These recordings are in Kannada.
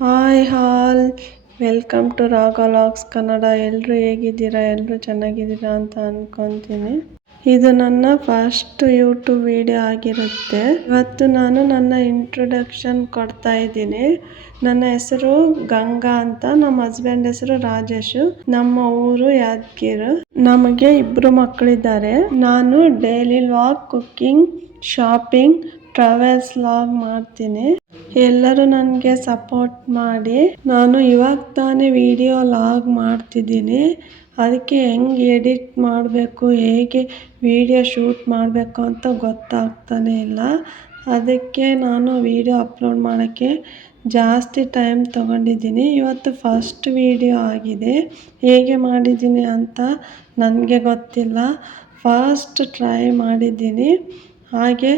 Hi all, welcome to Ragha logs Kannada. ಎಲ್ಲರೂ ಹೇಗಿದ್ದೀರಾ? ಎಲ್ಲರೂ ಚೆನ್ನಾಗಿದ್ದೀರಾ ಅಂತ ಅನ್ಕೊತೀನಿ. ಇದು ನನ್ನ ಫಸ್ಟ್ ಯೂಟ್ಯೂಬ್ ವಿಡಿಯೋ ಆಗಿರುತ್ತೆ. ಇವತ್ತು ನಾನು ನನ್ನ ಇಂಟ್ರೊಡಕ್ಷನ್ ಕೊಡ್ತಾ ಇದ್ದೀನಿ. ನನ್ನ ಹೆಸರು ಗಂಗಾ ಅಂತ, ನಮ್ಮ ಹಸ್ಬೆಂಡ್ ಹೆಸರು ರಾಜೇಶು, ನಮ್ಮ ಊರು ಯಾದಗಿರಿ. ನಮಗೆ 2 ಮಕ್ಕಳಿದ್ದಾರೆ. ನಾನು daily vlog, cooking, shopping, travels vlog ಮಾಡ್ತೀನಿ. ಎಲ್ಲರೂ ನನಗೆ ಸಪೋರ್ಟ್ ಮಾಡಿ. ನಾನು ಇವಾಗ ತಾನೇ ವಿಡಿಯೋ ಲಾಗ್ ಮಾಡ್ತಿದ್ದೀನಿ. ಅದಕ್ಕೆ ಹೆಂಗೆ ಎಡಿಟ್ ಮಾಡಬೇಕು, ಹೇಗೆ ವಿಡಿಯೋ ಶೂಟ್ ಮಾಡಬೇಕು ಅಂತ ಗೊತ್ತಾಗ್ತಾನೆ ಇಲ್ಲ. ಅದಕ್ಕೆ ನಾನು ವಿಡಿಯೋ ಅಪ್ಲೋಡ್ ಮಾಡೋಕ್ಕೆ ಜಾಸ್ತಿ ಟೈಮ್ ತೊಗೊಂಡಿದ್ದೀನಿ. ಇವತ್ತು ಫಸ್ಟ್ ವಿಡಿಯೋ ಆಗಿದೆ. ಹೇಗೆ ಮಾಡಿದ್ದೀನಿ ಅಂತ ನನಗೆ ಗೊತ್ತಿಲ್ಲ. ಫಸ್ಟ್ ಟ್ರೈ ಮಾಡಿದ್ದೀನಿ. ಹಾಗೆ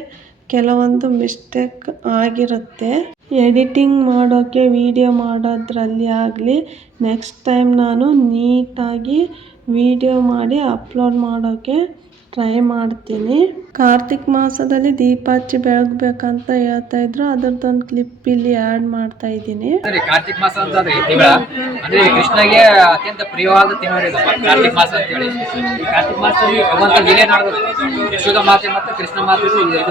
ಕೆಲವೊಂದು ಮಿಸ್ಟೇಕ್ ಆಗಿರುತ್ತೆ. ಎಡಿಟಿಂಗ್ ಮಾಡೋಕ್ಕೆ, ವಿಡಿಯೋ ಮಾಡೋದ್ರಲ್ಲಿ ಆಗಲಿ, ನೆಕ್ಸ್ಟ್ ಟೈಮ್ ನಾನು ನೀಟಾಗಿ ವಿಡಿಯೋ ಮಾಡಿ ಅಪ್ಲೋಡ್ ಮಾಡೋಕ್ಕೆ ಟ್ರೈ ಮಾಡ್ತೀನಿ. ಕಾರ್ತಿಕ್ ಮಾಸದಲ್ಲಿ ದೀಪ ಹಚ್ಚಿ ಬೆಳಗ್ಬೇಕಂತ ಹೇಳ್ತಾ ಇದ್ರು. ಅದರದ್ದೊಂದು ಕ್ಲಿಪ್ ಇಲ್ಲಿ ಆ್ಯಡ್ ಮಾಡ್ತಾ ಇದ್ದೀನಿ. ಕಾರ್ತಿಕ್ ಮಾಸ ಅಂತಂದ್ರೆ ಅಂದ್ರೆ ಕೃಷ್ಣಗೆ ಅತ್ಯಂತ ಪ್ರಿಯವಾದ ತಿಂಗಳು ಕಾರ್ತಿಕ್ ಮಾಸ ಅಂತ ಹೇಳಿ. ಕಾರ್ತಿಕ್ ಮಾಸದಲ್ಲಿ ಭಗವಂತ ಲೀಲೆ ನಡೆದ್ರು. ಯಶೋಧ ಮಾತೆ ಮತ್ತು ಕೃಷ್ಣ ಮಾತೆ ಲೀಲೆ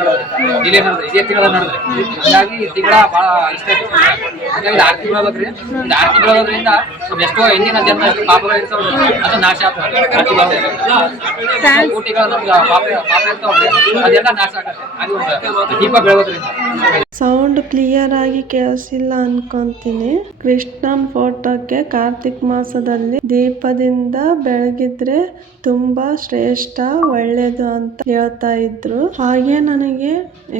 ನಡೆದ್ರು. ಇದೇ ತಿಂಗಳ ನಡೆದ್ರೆ ಹೀಗಾಗಿ ಈ ತಿಂಗಳ ಬಹಳ ಇಷ್ಟ ಆಯ್ತು. ಹಾಗಾಗಿ ಆರತಿ ಬೀಳೋದ್ರಿ, ಇದು ಆರತಿ ಬೀಳೋದ್ರಿಂದ ನಮ್ ಎಷ್ಟೋ ಹಿಂದಿನ ಜನ್ಮ ಎಷ್ಟು ಪಾಪಗಳು ಇರ್ತಾವ್ರಿ ಅದು ನಾಶ ಆಗ್ತದೆ. ಆರತಿ ಬೀಳೋದ್ರಿಂದ ಕೋಟಿಗಳ ನಮ್ಗೆ ಪಾಪ ಇರ್ತಾವ್ರಿ, ಅದೆಲ್ಲ ನಾಶ ಆಗತ್ತೆ ಅದು ದೀಪ ಬೆಳಗೋದ್ರಿಂದ. ಸೌಂಡ್ ಕ್ಲಿಯರ್ ಆಗಿ ಕೇಳಿಸಿಲ್ಲ ಅನ್ಕೊಂತೀನಿ. ಕೃಷ್ಣನ್ ಫೋಟೋಕ್ಕೆ ಕಾರ್ತಿಕ್ ಮಾಸದಲ್ಲಿ ದೀಪದಿಂದ ಬೆಳಗಿದ್ರೆ ತುಂಬಾ ಶ್ರೇಷ್ಠ, ಒಳ್ಳೇದು ಅಂತ ಹೇಳ್ತಾ ಇದ್ರು. ಹಾಗೆ ನನಗೆ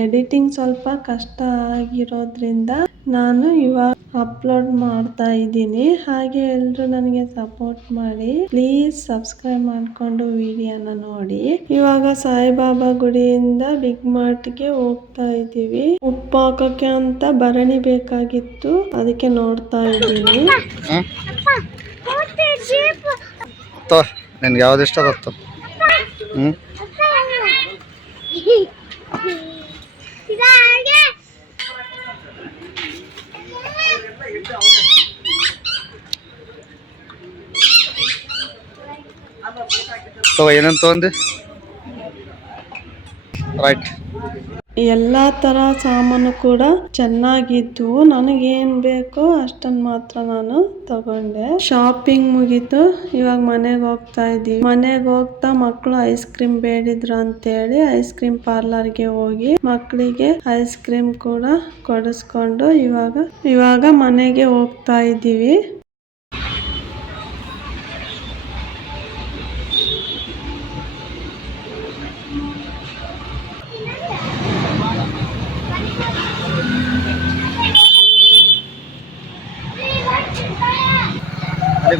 ಎಡಿಟಿಂಗ್ ಸ್ವಲ್ಪ ಕಷ್ಟ ಆಗಿರೋದ್ರಿಂದ ನಾನು ಇವಾಗ ಅಪ್ಲೋಡ್ ಮಾಡ್ತಾ ಇದ್ದೀನಿ. ಹಾಗೆ ಎಲ್ಲರೂ ನನಗೆ ಸಪೋರ್ಟ್ ಮಾಡಿ. ಪ್ಲೀಸ್ ಸಬ್ಸ್ಕ್ರೈಬ್ ಮಾಡ್ಕೊಂಡು ವಿಡಿಯೋನ ನೋಡಿ. ಇವಾಗ ಸಾಯಿಬಾಬಾ ಗುಡಿಯಿಂದ ಬಿಗ್ ಮಾರ್ಟ್ಗೆ ಹೋಗ್ತಾ ಇದ್ದೀವಿ. ಉಪ್ಪು ಹಾಕಕ್ಕೆ ಅಂತ ಭರಣಿ ಬೇಕಾಗಿತ್ತು, ಅದಕ್ಕೆ ನೋಡ್ತಾ ಇದ್ದೀನಿ. ನಿನ್ಗೆ ಯಾವ್ದು ಇಷ್ಟ ಆಗುತ್ತೋ ಏನಂತ ತೊಂದು ರೈಟ್. ಎಲ್ಲ ತರ ಸಾಮಾನು ಕೂಡ ಚೆನ್ನಾಗಿದ್ದು, ನನಗೇನ್ ಬೇಕೋ ಅಷ್ಟನ್ನ ಮಾತ್ರ ನಾನು ತಗೊಂಡೆ. ಶಾಪಿಂಗ್ ಮುಗೀತು, ಇವಾಗ ಮನೆಗೆ ಹೋಗ್ತಾ ಇದ್ದೀವಿ. ಮನೆಗೆ ಹೋಗ್ತಾ ಮಕ್ಕಳು ಐಸ್ ಕ್ರೀಮ್ ಬೇಡಿದ್ರು ಅಂತೇಳಿ ಐಸ್ ಕ್ರೀಮ್ ಪಾರ್ಲರ್ಗೆ ಹೋಗಿ ಮಕ್ಕಳಿಗೆ ಐಸ್ ಕ್ರೀಮ್ ಕೂಡ ಕೊಡಿಸ್ಕೊಂಡು ಇವಾಗ ಮನೆಗೆ ಹೋಗ್ತಾ ಇದ್ದೀವಿ.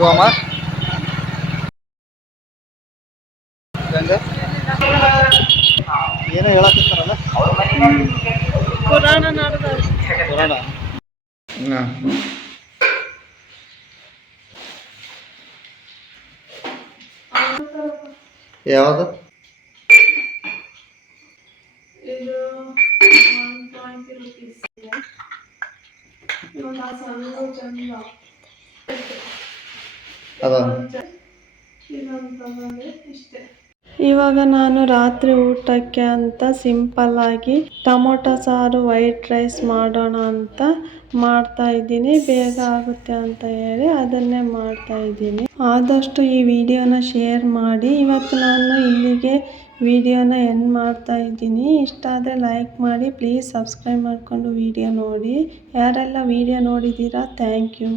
ಅಮ್ಮ ಏನೋ ಹೇಳಕ್ಕಿರ್ತಾರಲ್ಲ ಪುರಾಣ ಯಾವುದು ಇವಾಗ ನಾನು ರಾತ್ರಿ ಊಟಕ್ಕೆ ಅಂತ ಸಿಂಪಲ್ ಆಗಿ ಟೊಮೊಟೊ ಸಾರು, ವೈಟ್ ರೈಸ್ ಮಾಡೋಣ ಅಂತ ಮಾಡ್ತಾ ಇದ್ದೀನಿ. ಬೇಗ ಆಗುತ್ತೆ ಅಂತ ಹೇಳಿ ಅದನ್ನೇ ಮಾಡ್ತಾ ಇದ್ದೀನಿ. ಆದಷ್ಟು ಈ ವಿಡಿಯೋನ ಶೇರ್ ಮಾಡಿ. ಇವತ್ತು ನಾನು ಇಲ್ಲಿಗೆ ವಿಡಿಯೋನ ಎಂಡ್ ಮಾಡ್ತಾ ಇದ್ದೀನಿ. ಇಷ್ಟ ಆದರೆ ಲೈಕ್ ಮಾಡಿ, ಪ್ಲೀಸ್ ಸಬ್ಸ್ಕ್ರೈಬ್ ಮಾಡಿಕೊಂಡು ವಿಡಿಯೋ ನೋಡಿ. ಯಾರೆಲ್ಲ ವಿಡಿಯೋ ನೋಡಿದ್ದೀರಾ, ಥ್ಯಾಂಕ್ ಯು.